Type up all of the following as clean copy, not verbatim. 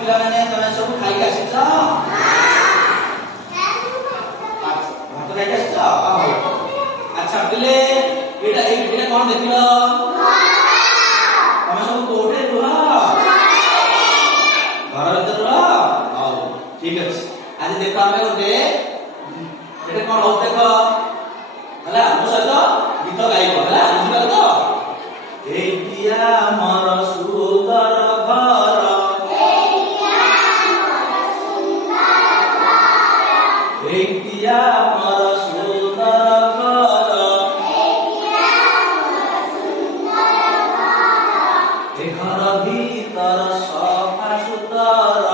ପିଲାମାନେ ତମେ ସବୁ ଖାଇକି ଆସିଛ? ଭାତ ଖାଇକି ଆସିଛ? ଆଚ୍ଛା ପିଲେ ଏଇଟା କଣ ଦେଖିଲ? ତମେ ସବୁ କୋଉଠି ରୁହ? ଘର ଭିତରେ ରୁହ? ହଉ ଠିକ ଅଛି। ଆଜି ଦେଖ ଆମେ ଗୋଟେ ଏଟା କଣ ହଉଛି ଦେଖ ହେଲା ମୋ ସହିତ ଗୀତ ଗାଇବ ହେଲା ବୁଝିପାରିଲ ତ? ଏଇଟିଆ ଆମର ସୁନ୍ଦର ଘର, ଏଇଟିଆ ଆମର ସୁନ୍ଦର ଘର, ଏ ଘର ଭିତର ସଫା ସୁତର,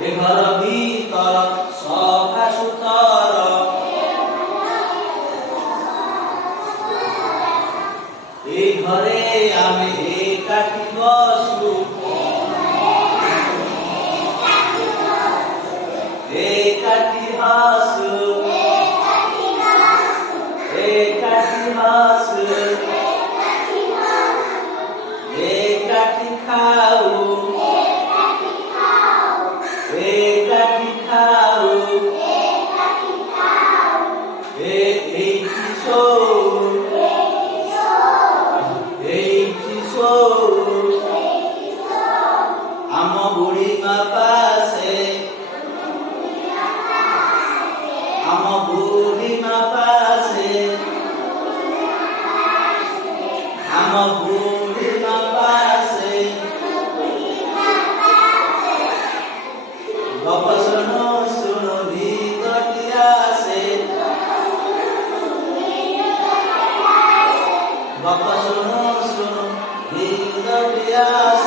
ଏ ଘର ଭିତର ସଫା ସୁତର, ଏ ଘରେ ଆମେ ଏକାଠି ବସୁ, ଏକାଠି ହସୁ, ଏକାଠି ହସୁ, ଏକାଠି ଖାଉ, ଏକାଠି ଖାଉ, ଏଇଠି ଶୋଉ, ଏଇଠି ଶୋଉ, ଆମ ବୁଢ଼ୀ ମା ପାଶେ, ଆମ ବୁଢ଼ୀ ମା ପାଶେ, ଆମ ବୁଢ଼ୀ ମା ପାଶେ, ଗପ ଶୁଣୁ ଶୁଣୁ ଗୀତଟି ଆସେ, ଗପ ଶୁଣୁ ଶୁଣୁ ଗୀତଟି ଆସେ।